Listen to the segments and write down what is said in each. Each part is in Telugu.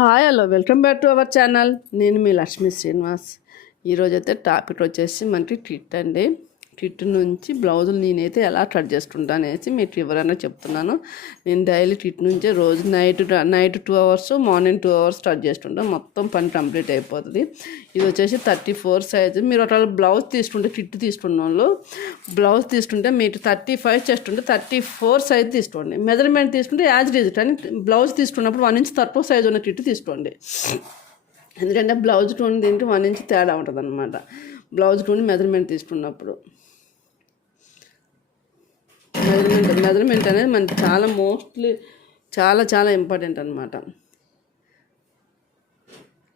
Hi hello welcome back to our channel. నేను మీ లక్ష్మీ శ్రీనివాస్. ఈరోజైతే టాపిక్ వచ్చేసి మనకి టిట్ అండి. టిట్ నుంచి బ్లౌజులు నేనైతే ఎలా కట్ చేసుకుంటా అనేసి మీకు ఎవరైనా చెప్తున్నాను. నేను డైలీ టిట్ నుంచే రోజు night 2 hours morning 2 hours cut చేసుకుంటాను. మొత్తం పని కంప్లీట్ అయిపోతుంది. ఇది వచ్చేసి 34 సైజు. మీరు అట్లా బ్లౌజ్ తీసుకుంటే టిట్ తీసుకున్న వాళ్ళు బ్లౌజ్ తీసుకుంటే మీరు 35 చెస్ట్ ఉంటే 34 సైజ్ తీసుకోండి. మెజర్మెంట్ తీసుకుంటే యాజ్ ఇట్ ఈజ్. కానీ బ్లౌజ్ తీసుకున్నప్పుడు 1 ఇంచ్ తక్కువ సైజు ఉన్న టిట్ తీసుకోండి. ఎందుకంటే బ్లౌజ్ టూన్ దీంట్లో 1 ఇంచ్ తేడా ఉంటుంది అనమాట. బ్లౌజ్ టూన్ మెజర్మెంట్ తీసుకున్నప్పుడు మెజర్మెంట్ అనేది మనకి చాలా మోస్ట్లీ చాలా ఇంపార్టెంట్ అనమాట.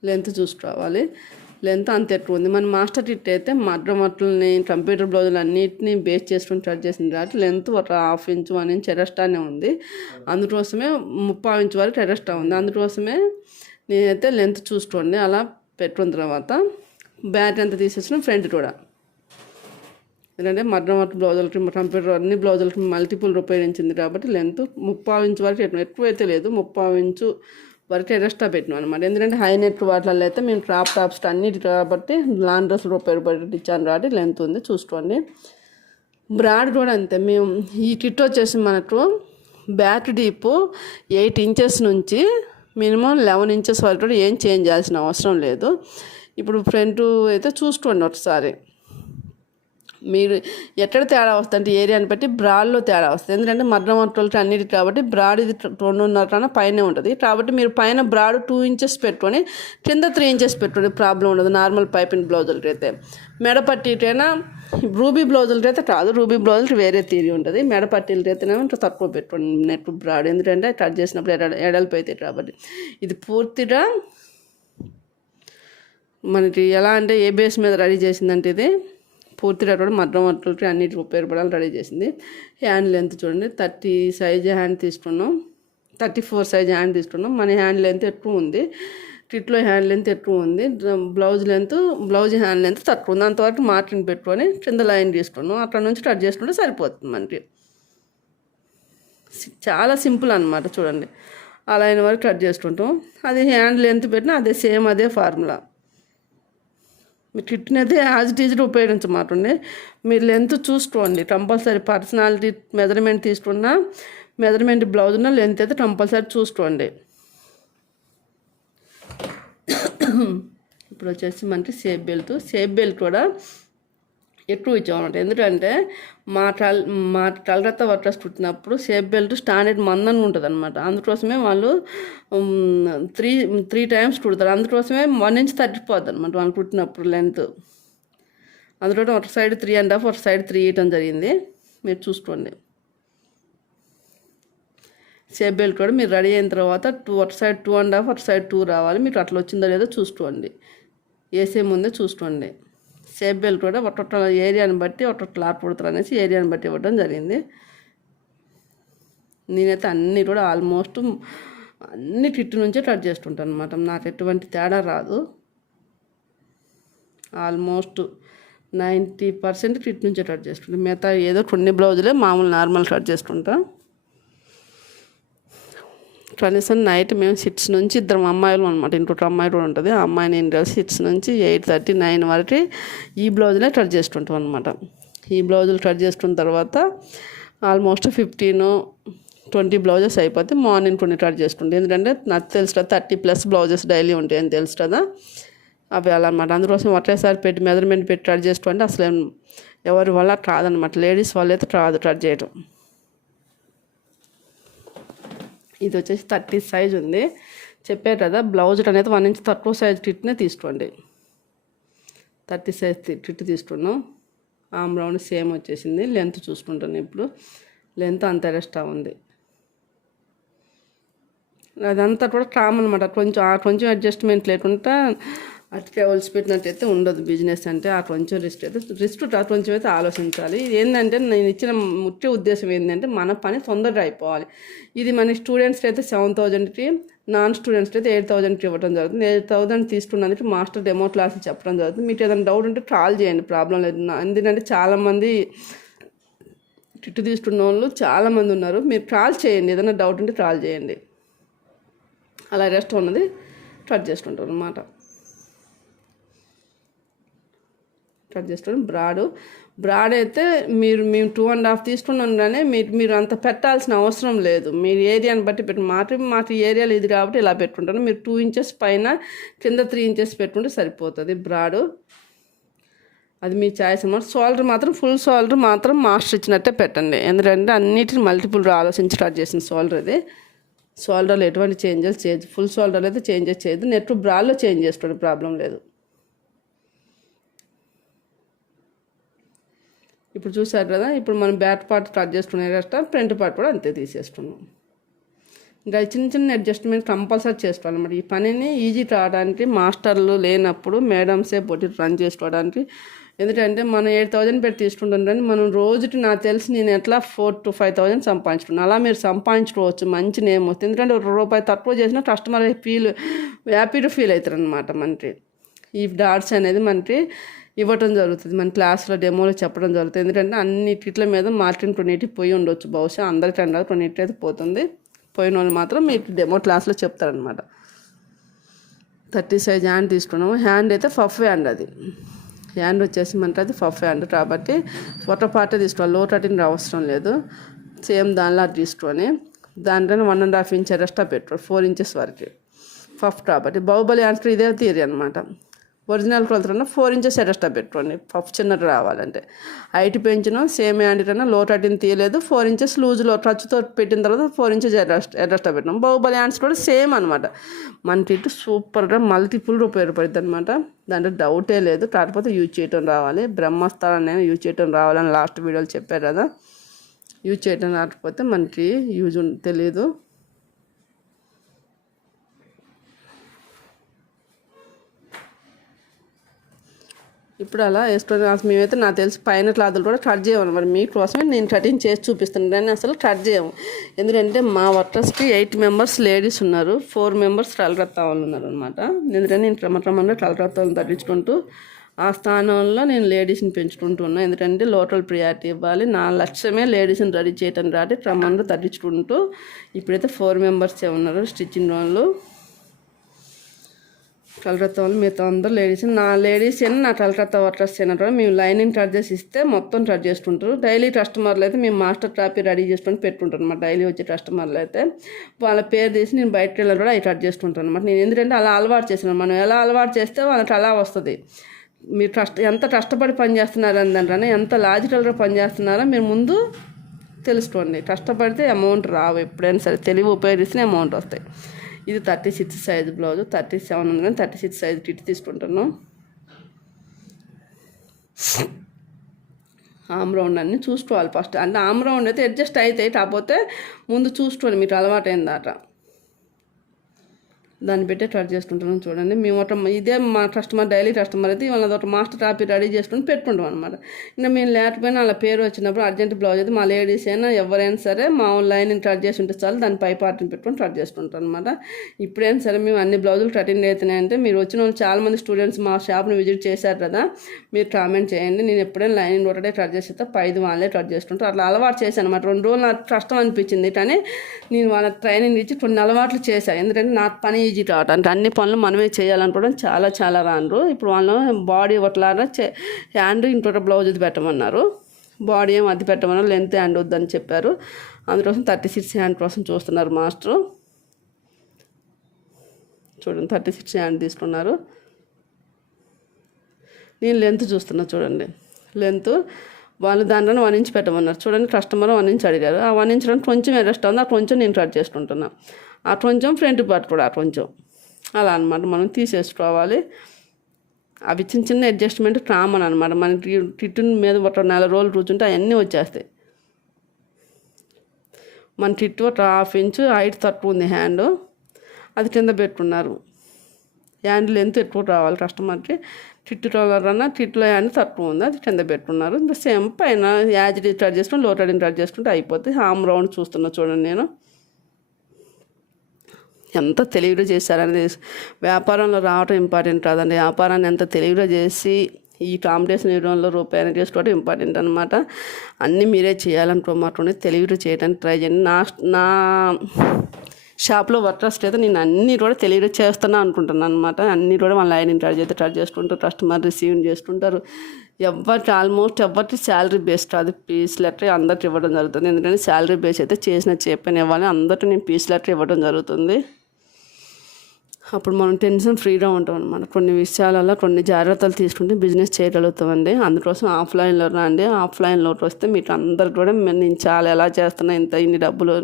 లెంత్ చూసుకోవాలి. లెంత్ అంత ఎక్కువ ఉంది. మన మాస్టర్ టిట్ అయితే మట్లని కంప్యూటర్ బ్లౌజులు అన్నిటినీ బేస్ చేసుకుని కట్ చేసింది కాబట్టి లెంత్ ఒక 1/2 ఇంచ్ 1 ఇంచ్ ఎరస్టానే ఉంది. అందుకోసమే 3/4 ఇంచ్ వరకు ఎరస్టా ఉంది. అందుకోసమే నేనైతే లెంత్ చూసుకోండి. అలా పెట్టుకున్న తర్వాత బ్యాక్ ఎంత తీసేసిన ఫ్రంట్ కూడా. ఎందుకంటే మట్ల బ్లౌజులకి కంప్యూటర్ అన్ని బ్లౌజులకి మల్టిపుల్ ఉపయోగించింది కాబట్టి లెంత్ 3/4 ఇంచ్ వరకు పెట్టినాం. ఎక్కువైతే లేదు, 3/4 ఇంచు వరకు ఎక్స్ట్రా పెట్టినాం అనమాట. ఎందుకంటే హై నెట్ వాటిల్లో అయితే మేము టాప్స్ అన్నిటి కాబట్టి లాంగ్ డ్రెస్లు ఉపయోగపడి ఇచ్చాను కాబట్టి లెంత్ ఉంది చూసుకోండి. బ్రాడ్ కూడా అంతే. మేము ఈ కిట్ వచ్చేసి మనకు బ్యాక్ డీప్ 8 ఇంచెస్ నుంచి మినిమం 11 ఇంచెస్ వరకు కూడా ఏం చేంజ్ చేయాల్సిన అవసరం లేదు. ఇప్పుడు ఫ్రంట్ అయితే చూసుకోండి ఒకసారి. మీరు ఎక్కడ తేడా వస్తుంది అంటే ఏరియాని బట్టి బ్రాడ్లో తేడా వస్తుంది. ఎందుకంటే మధ్యవర్తులకి అన్నిటి కాబట్టి బ్రాడ్ ఇది 2.5 కన్నా పైనే ఉంటుంది. కాబట్టి మీరు పైన బ్రాడ్ 2 ఇంచెస్ పెట్టుకొని కింద 3 ఇంచెస్ పెట్టుకొని ప్రాబ్లం ఉండదు. నార్మల్ పైపింగ్ బ్లౌజులకి అయితే మెడపట్టికైనా రూబీ బ్లౌజులకి అయితే కాదు. రూబీ బ్లౌజులకి వేరే తీరి ఉంటుంది. మెడపట్టీలకి అయితేనేమో తక్కువ పెట్టుకోండి నెట్ బ్రాడ్. ఎందుకంటే కట్ చేసినప్పుడు ఎడల్పు అవుతాయి కాబట్టి. ఇది పూర్తిగా మనకి ఎలా అంటే ఏ బేస్ మీద రెడీ చేసిందంటే ఇది పూర్తిగా కూడా మధ్యవర్తులకి అన్నిటికి ఉపయోగపడాలని రెడీ చేసింది. హ్యాండ్ లెంత్ చూడండి. 30 సైజ్ హ్యాండ్ తీసుకున్నాం, 34 సైజ్ హ్యాండ్ తీసుకున్నాం. మన హ్యాండ్ లెంత్ ఎక్కువ ఉంది. టిట్లో హ్యాండ్ లెంత్ ఎక్కువ ఉంది. బ్లౌజ్ హ్యాండ్ లెంత్ తక్కువ ఉంది. అంతవరకు మార్కింగ్ పెట్టుకొని కింద లైన్ తీసుకున్నాం. అక్కడ నుంచి కట్ చేసుకుంటే సరిపోతుంది మనకి. చాలా సింపుల్ అనమాట. చూడండి, ఆ లైన్ వరకు కట్ చేసుకుంటాం. అది హ్యాండ్ లెంత్ పెట్టినా అదే సేమ్ అదే ఫార్ములా. మీరు కిట్ని అయితే యాజ్ ఇట్ ఈజ్గా ఉపయోగించమాటండి. మీరు లెంత్ చూసుకోండి కంపల్సరీ. పర్సనాలిటీ మెజర్మెంట్ తీసుకున్నా మెజర్మెంట్ బ్లౌజ్ ఉన్న లెంత్ అయితే కంపల్సరీ చూసుకోండి. ఇప్పుడు వచ్చేసి మనకి షేప్ బెల్ట్ కూడా ఎక్కువ ఇచ్చామన్నమాట. ఎందుకంటే మా కలరత్తా వర్కర్స్ కుట్టినప్పుడు షేప్ బెల్ట్ స్టాండర్డ్ మందంగా ఉంటుంది అనమాట. అందుకోసమే వాళ్ళు 3 టైమ్స్ కుడతారు. అందుకోసమే 1 ఇంచ్ తగ్గిపోద్ది అనమాట వాళ్ళు కుట్టినప్పుడు లెంత్. అందులో ఒక సైడ్ 3.5 ఒక సైడ్ 3 ఇవ్వటం జరిగింది. మీరు చూసుకోండి. షేప్ బెల్ట్ కూడా మీరు రెడీ అయిన తర్వాత ఒక సైడ్ 2.5 ఒక సైడ్ 2 రావాలి. మీకు అట్లా వచ్చిందో లేదో చూసుకోండి. వేసే ముందే చూసుకోండి. షేప్ బెల్ట్ కూడా ఒక్కొక్క ఏరియాని బట్టి ఒక్కొక్క క్లాత్ కుడతారు అనేసి ఏరియాని బట్టి ఇవ్వడం జరిగింది. నేనైతే అన్నీ కూడా ఆల్మోస్ట్ అన్ని టిట్ నుంచే కట్ చేసుకుంటాను అనమాట. నాకు ఎటువంటి తేడా రాదు. ఆల్మోస్ట్ 90% టిట్ నుంచే కట్ చేసుకుంటాను. మిగతా ఏదో కొన్ని బ్లౌజులే మామూలు నార్మల్ కట్ చేసుకుంటాం. కనీసం నైట్ మేము 6 నుంచి 2 అమ్మాయిలు అనమాట. ఇంకొక అమ్మాయి కూడా ఉంటుంది. ఆ అమ్మాయి నేను కలిసి 6 నుంచి 8:30 9 వరకు ఈ బ్లౌజులే కట్ చేసుకుంటాం అనమాట. ఈ బ్లౌజులు కట్ చేసుకున్న తర్వాత ఆల్మోస్ట్ 15-20 బ్లౌజెస్ అయిపోతే మార్నింగ్ కొన్ని కట్ చేసుకుంటాం. ఎందుకంటే నాకు తెలుసు కదా 30+ బ్లౌజెస్ డైలీ ఉంటాయని తెలుసు కదా. అవి అలా అనమాట. అందుకోసం ఒకేసారి పెట్టి మెజర్మెంట్ పెట్టి కట్ చేసుకోండి. అసలు ఎవరి వల్ల కాదనమాట. లేడీస్ వాళ్ళు అయితే కాదు కట్ చేయడం. ఇది వచ్చేసి 30 సైజ్ ఉంది. చెప్పారు కదా బ్లౌజ్ అనేది 1 ఇంచ్ తక్కువ సైజ్ టిట్నే తీసుకోండి. 30 సైజ్ టిట్ తీసుకున్నాం. ఆమ్ రౌండ్ సేమ్ వచ్చేసింది. లెంత్ చూసుకుంటాను. ఇప్పుడు లెంత్ అంత ఎక్స్ట్రా ఉంది. అదంతా కూడా కామన్ అనమాట. కొంచెం అడ్జస్ట్మెంట్ లేకుండా అట్లా ఒలిసి పెట్టినట్టయితే ఉండదు బిజినెస్ అంటే. ఆ కొంచెం కొంచెం అయితే ఆలోచించాలి. ఇది ఏంటంటే నేను ఇచ్చిన ముఖ్య ఉద్దేశం ఏంటంటే మన పని తొందరగా అయిపోవాలి. ఇది మన స్టూడెంట్స్కి అయితే 7,000కి, నాన్ స్టూడెంట్స్కి అయితే 8,000కి ఇవ్వడం జరుగుతుంది. 8,000 తీసుకున్నందుకు మాస్టర్ డెమో క్లాసులు చెప్పడం జరుగుతుంది. మీకు ఏదైనా డౌట్ ఉంటే కాల్ చేయండి, ప్రాబ్లం లేదు. ఎందుకంటే చాలామంది టిట్ తీసుకున్న వాళ్ళు చాలామంది ఉన్నారు. మీరు కాల్ చేయండి, ఏదైనా డౌట్ ఉంటే కాల్ చేయండి. అలా రెస్ట్ ఉన్నది. కట్ చేసుకుంటారు అనమాట. కట్ చేసుకొని బ్రాడ్ అయితే మేము 2.5 తీసుకున్నాం, మీరు అంత పెట్టాల్సిన అవసరం లేదు. మీరు ఏరియాని బట్టి మాటి ఏరియాలో ఇది కాబట్టి ఇలా పెట్టుకుంటాను. మీరు 2 ఇంచెస్ పైన కింద 3 ఇంచెస్ పెట్టుకుంటే సరిపోతుంది బ్రాడు. అది మీ చాయిస్ అన్నమాట. షోల్డర్ మాత్రం ఫుల్ షోల్డర్ మాత్రం మాస్టర్ ఇచ్చినట్టే పెట్టండి. ఎందుకంటే అన్నిటిని మల్టిపుల్ ఆలోచించి స్టార్ట్ చేసిన షోల్డర్ ఇది. షోల్డర్లో ఎటువంటి చేంజెస్ చేయదు, ఫుల్ షోల్డర్లో అయితే చేంజెస్ చేయదు. నెట్ బ్రాలో చేంజ్ చేసుకోండి, ప్రాబ్లం లేదు. ఇప్పుడు చూసారు కదా, ఇప్పుడు మనం బ్యాక్ పార్ట్ కట్ చేసుకునే కష్టం, ఫ్రంట్ పార్ట్ కూడా అంతే తీసేస్తున్నాం. ఇంకా చిన్న అడ్జస్ట్మెంట్ కంపల్సరీ చేసుకోవాలి అన్నమాట. ఈ పనిని ఈజీ కావడానికి మాస్టర్లు లేనప్పుడు మేడమ్సే పోటీ రన్ చేసుకోవడానికి. ఎందుకంటే మనం 8,000 పెట్టి తీసుకుంటుంటే మనం రోజుకి నాకు తెలిసి నేను ఎట్లా 4,000 to 5,000 సంపాదించుకున్నాను. అలా మీరు సంపాదించుకోవచ్చు, మంచి నేమ్ వస్తుంది. ఎందుకంటే ₹1 తక్కువ చేసినా కస్టమర్ హ్యాపీగా ఫీల్ అవుతారు అనమాట. మనకి ఈ డాట్స్ అనేది మనకి ఇవ్వటం జరుగుతుంది, మన క్లాస్లో డెమోలో చెప్పడం జరుగుతుంది. ఎందుకంటే అన్ని కిట్ల మీద మార్కెటింగ్ 20 పోయి ఉండొచ్చు, బహుశా అందరికీ 20 అయితే పోతుంది. పోయిన వాళ్ళు మాత్రం మీకు డెమో క్లాస్లో చెప్తారనమాట. 30 సైజ్ హ్యాండ్ తీసుకున్నాము. హ్యాండ్ అయితే పఫ్ హ్యాండ్, అది హ్యాండ్ వచ్చేసి మనకి అది పఫ్ హ్యాండ్ కాబట్టి ఫోటో పార్టే తీసుకోవాలి, లో కటింగ్ అవసరం లేదు. సేమ్ దానిలా తీసుకొని దాంట్లో 1.5 ఇంచ్ ఎక్స్ట్రా పెట్టుకోవాలి, 4 ఇంచెస్ వరకు పఫ్ కాబట్టి. బాహుబలి హ్యాండ్స్ ఇదే తీరి అనమాట. ఒరిజినల్ కొలతలన్నా 4 ఇంచెస్ ఎక్స్ట్రా పెట్టుకోండి, పఫ్ చిన్నది రావాలంటే. హైట్ పెంచిన సేమ్ హ్యాండ్ కన్నా లో కటింగ్ తీయలేదు, 4 ఇంచెస్ లూజ్లో టచ్తో పెట్టిన తర్వాత 4 ఇంచెస్ ఎక్స్ట్రా పెట్టినాం. బాహుబలి హ్యాండ్స్ కూడా సేమ్ అనమాట. మనకి ఇటు సూపర్గా మల్టిపుల్ ఉపయోగపడుతుంది అనమాట, దాంట్లో డౌటే లేదు. కాకపోతే యూజ్ చేయటం రావాలి. బ్రహ్మస్థానం నేను యూజ్ చేయటం రావాలని లాస్ట్ వీడియోలో చెప్పారు కదా. యూజ్ చేయటం రాకపోతే మనకి యూజ్ తెలియదు. ఇప్పుడు అలా వేసుకొని మేమైతే నాకు తెలిసి పైన క్లాతులు కూడా కట్ చేయము. మరి మీకోసమే నేను కటింగ్ చేసి చూపిస్తాను, కానీ అసలు కట్ చేయము. ఎందుకంటే మా వర్కర్స్కి 8 మెంబర్స్ లేడీస్ ఉన్నారు, 4 మెంబర్స్ కలకత్తా వాళ్ళు ఉన్నారు అనమాట. ఎందుకంటే నేను క్రమక్రమంగా కలకత్తా వాళ్ళని తగ్గించుకుంటూ ఆ స్థానంలో నేను లేడీస్ని పెంచుకుంటూ ఉన్నాను. ఎందుకంటే లోకల్ ప్రియారిటీ ఇవ్వాలి. నా లక్ష్యమే లేడీస్ని రెడీ చేయటం రాటి క్రమంగా తగ్గించుకుంటూ ఇప్పుడైతే 4 మెంబర్సే ఉన్నారు స్టిచ్చింగ్ వాళ్ళు. కలకత్తా వాళ్ళు మిగతా అందరూ లేడీస్. నా లేడీస్ అయినా నా కలకత్తా వర్కర్స్ అయినా మేము లైనింగ్ కట్ చేసి ఇస్తే మొత్తం కట్ చేసుకుంటారు. డైలీ కస్టమర్లు అయితే మేము మాస్టర్ కాపీ రెడీ చేసుకొని పెట్టుకుంటాను అనమాట. డైలీ వచ్చే కస్టమర్లు అయితే వాళ్ళ పేరు తీసి నేను బయటకు వెళ్ళి కూడా అవి కట్ చేసుకుంటాను అనమాట. నేను ఎందుకంటే అలా అలవాటు చేసినాను. మనం ఎలా అలవాటు చేస్తే వాళ్ళకి అలా వస్తుంది. మీరు ఎంత కష్టపడి పని చేస్తున్నారు అందంటే ఎంత లాజికల్గా పని చేస్తున్నారో మీరు ముందు తెలుసుకోండి. కష్టపడితే అమౌంట్ రావు, ఎప్పుడైనా సరే తెలివి ఉపయోగిస్తే అమౌంట్ వస్తాయి. ఇది 36 సైజు బ్లౌజు, 37 ఉంది కానీ 36 సైజు కిట్ తీసుకుంటాను. ఆమ్ రౌండ్ అన్నీ చూసుకోవాలి ఫస్ట్. అంటే ఆమ్ రౌండ్ అయితే అడ్జస్ట్ అవుతాయి, కాకపోతే ముందు చూసుకోండి మీకు అలవాటు అయిన దాకా. దాన్ని పెట్టి కట్ చేసుకుంటున్నాం చూడండి. మేము ఒక ఇదే మా కస్టమర్ డైలీ కస్టమర్ అయితే వాళ్ళ ఒక మాస్టర్ కాపీ రెడీ చేసుకుని పెట్టుకుంటాం అనమాట. ఇంకా మేము లేకపోయినా వాళ్ళ పేరు వచ్చినప్పుడు అర్జెంట్ బ్లౌజ్ అయితే మా లేడీస్ అయినా ఎవరైనా సరే మా లైన్ కట్ చేసి ఉంటే చాలు, దాని పై పార్ట్ని పెట్టుకొని కట్ చేసుకుంటాం అనమాట. ఇప్పుడైనా సరే మేము అన్ని బ్లౌజులు కటింగ్ అవుతున్నాయంటే మీరు వచ్చిన వాళ్ళు చాలామంది స్టూడెంట్స్ మా షాప్ని విజిట్ చేశారు కదా, మీరు కామెంట్ చేయండి. నేను ఎప్పుడైనా లైన్ ఒకటే కట్ చేస్తే పైది వాళ్ళే కట్ చేసుకుంటారు. అట్లా అలవాటు చేశాను అనమాట. 2 రోజులు నాకు కష్టం అనిపించింది, కానీ నేను వాళ్ళ ట్రైనింగ్ ఇచ్చి కొన్ని అలవాట్లు చేశాను. ఎందుకంటే నాకు పని ఈజీ కావడానికి అన్ని పనులు మనమే చేయాలనుకోవడం చాలా రాను. ఇప్పుడు వాళ్ళు బాడీ ఒకలాగా హ్యాండ్ ఇంకొక బ్లౌజ్ ఇది పెట్టమన్నారు, బాడీ ఏం అది పెట్టమన్నారు, లెంత్ హ్యాండ్ వద్దని చెప్పారు. అందుకోసం 36 హ్యాండ్ కోసం చూస్తున్నారు మాస్టరు. చూడండి 36 హ్యాండ్ తీసుకున్నారు. నేను లెంత్ చూస్తున్నా చూడండి. లెంత్ వాళ్ళు దాంట్లో 1 ఇంచ్ పెట్టమన్నారు. చూడండి కస్టమర్ 1 ఇంచ్ అడిగారు. ఆ 1 ఇంచ్ కొంచెం ఎరెస్ట్ ఉంది, ఆ కొంచెం నేను కట్ చేసుకుంటున్నా. ఆ కొంచెం ఫ్రంట్ పార్ట్ కూడా ఆ కొంచెం అలా అనమాట మనం తీసేసుకోవాలి. అవి చిన్న అడ్జస్ట్మెంట్ కామన్ అనమాట. మనకి టిట్టు మీద ఒక 4 రోజులు కూర్చుంటే అవన్నీ వచ్చేస్తాయి. మన టిట్టు ఒక 1/2 ఇంచ్ హైట్ తక్కువ ఉంది హ్యాండ్, అది కింద పెట్టుకున్నారు. హ్యాండ్ లెంత్ ఎక్కువ రావాలి కస్టమర్కి. టిట్టు కన్నా టిట్టులో హ్యాండ్ తక్కువ ఉంది, అది కింద పెట్టుకున్నారు. ఇంకా సేమ్ పైన యాజ్ కట్ చేసుకుని లో కటింగ్ కట్ చేసుకుంటే అయిపోతుంది. హామ్ రౌండ్ చూస్తున్నా చూడండి. నేను ఎంత తెలివిగా చేశారనేది వ్యాపారంలో రావటం ఇంపార్టెంట్ కాదండి. వ్యాపారాన్ని ఎంత తెలివిగా చేసి ఈ కాంపిటీషన్ ఇవ్వడంలో రూపాయలు చేసుకోవడం ఇంపార్టెంట్ అనమాట. అన్నీ మీరే చేయాలనుకోమాటండి, తెలివిగా చేయడానికి ట్రై చేయండి. నా షాప్లో వర్కర్స్ అయితే నేను అన్నీ కూడా తెలియచేస్తున్నా అనుకుంటున్నాను అనమాట. అన్నీ కూడా మన లైనింగ్ చార్జ్ చేసుకుంటారు, కస్టమర్ రిసీవ్ చేసుకుంటారు. ఆల్మోస్ట్ ఎవరికి శాలరీ బేస్డ్ అది పీస్ లెటర్ అందరికి ఇవ్వడం జరుగుతుంది. ఎందుకంటే శాలరీ బేస్ అయితే చెప్పని ఇవ్వాలి, అందరికీ నేను పీస్ లెటర్ ఇవ్వడం జరుగుతుంది. అప్పుడు మనం టెన్షన్ ఫ్రీగా ఉంటాం అనమాట. కొన్ని విషయాలలో కొన్ని జాగ్రత్తలు తీసుకుంటే బిజినెస్ చేయగలుగుతామండి. అందుకోసం ఆఫ్లైన్లో రండి. ఆఫ్లైన్లో వస్తే మీకు అందరికి కూడా నేను చాలా ఎలా చేస్తున్నా, ఇన్ని డబ్బులు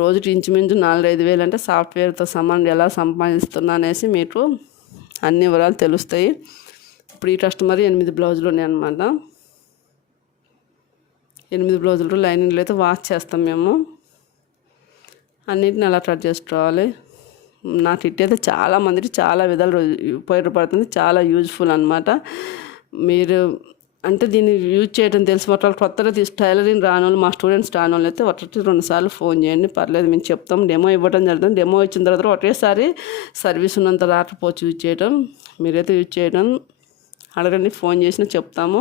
రోజుకి ఇంచుమించు 4-5 వేలు అంటే సాఫ్ట్వేర్తో సమానం ఎలా సంపాదిస్తున్నా అనేసి మీకు అన్ని వివరాలు తెలుస్తాయి. ఇప్పుడు ఈ కస్టమర్ 8 బ్లౌజులు ఉన్నాయి అనమాట. 8 బ్లౌజులు లైనింగ్లో అయితే వాష్ చేస్తాం మేము. అన్నిటిని అలా కట్ చేసుకోవాలి. నా కిట్ అయితే చాలామందికి చాలా విధాలు ఉపయోగపడుతుంది, చాలా యూజ్ఫుల్ అనమాట. మీరు అంటే దీన్ని యూజ్ చేయడం తెలిసి వాళ్ళు కొత్తగా టైలరింగ్ రానోళ్ళు, మా స్టూడెంట్స్ రానోళ్ళు అయితే 1-2 సార్లు ఫోన్ చేయండి, పర్లేదు మేము చెప్తాం. డెమో ఇవ్వడం జరుగుతుంది. డెమో ఇచ్చిన తర్వాత ఒకేసారి సర్వీస్ ఉన్నంత రాకపోవచ్చు యూజ్ చేయడం. మీరైతే యూజ్ చేయడం అడగండి, ఫోన్ చేసినా చెప్తాము.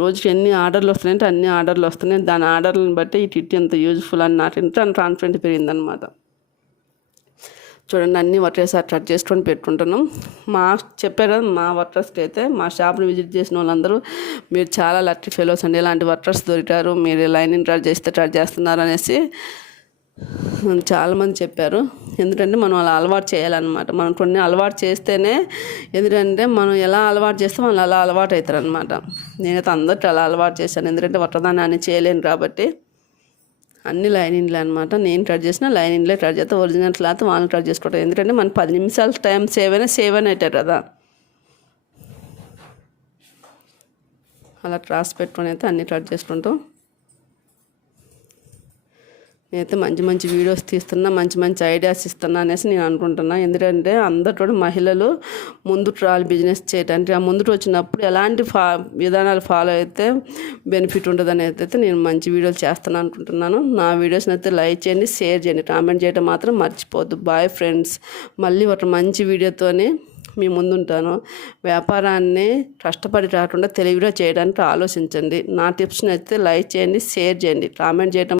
రోజుకి ఎన్ని ఆర్డర్లు వస్తున్నాయంటే అన్ని ఆర్డర్లు వస్తున్నాయి. దాని ఆర్డర్లను బట్టి ఈ కిట్ ఎంత యూజ్ఫుల్ అని నాకు ఎంత కాన్ఫిడెంట్ పెరిగిందనమాట. చూడండి, అన్నీ ఒకేసారి కట్ చేసుకొని పెట్టుకుంటున్నాం. చెప్పారు మా వర్కర్స్కి అయితే, మా షాప్ని విజిట్ చేసిన వాళ్ళందరూ మీరు చాలా లక్కీ ఫెలోస్ అండి, ఇలాంటి వర్కర్స్ దొరికారు, మీరు లైనింగ్ కట్ చేస్తున్నారు అనేసి చాలామంది చెప్పారు. ఎందుకంటే మనం అలా అలవాటు చేయాలన్నమాట. మనం కొన్ని అలవాటు చేస్తేనే, ఎందుకంటే మనం ఎలా అలవాటు చేస్తే వాళ్ళు అలా అలవాటు అవుతారు అనమాట. నేనైతే అందరికీ అలా అలవాటు చేశాను, ఎందుకంటే ఒక్కదాన్ని అని చేయలేను కాబట్టి. అన్ని లైనింగ్లే అనమాట. నేను కట్ చేసిన లైనింగ్లే కట్ చేస్తే ఒరిజినల్ క్లాత్ వాళ్ళని కట్ చేసుకోవటం. ఎందుకంటే మన 10 నిమిషాలు టైం సేవ్ అయినా అవుతారు కదా. అలా క్రాస్ పెట్టుకొని అయితే అన్నీ కట్ చేసుకుంటాం. నేనైతే మంచి వీడియోస్ తీస్తున్నా, మంచి ఐడియాస్ ఇస్తున్నా అనేసి నేను అనుకుంటున్నా. ఎందుకంటే అందరు కూడా మహిళలు ముందుకు రావాలి బిజినెస్ చేయడానికి. ఆ ముందుకు వచ్చినప్పుడు ఎలాంటి విధానాలు ఫాలో అయితే బెనిఫిట్ ఉంటుంది అనేది అయితే నేను మంచి వీడియోలు చేస్తాను అనుకుంటున్నాను. నా వీడియోస్ని అయితే లైక్ చేయండి, షేర్ చేయండి, కామెంట్ చేయడం మాత్రం మర్చిపోద్దు. Bye friends. మళ్ళీ ఒక మంచి వీడియోతోని మీ ముందుంటాను. వ్యాపారాన్ని కష్టపడి రాకుండా తెలివిగా చేయడానికి ఆలోచించండి. నా టిప్స్ని అయితే లైక్ చేయండి, షేర్ చేయండి, కామెంట్ చేయడం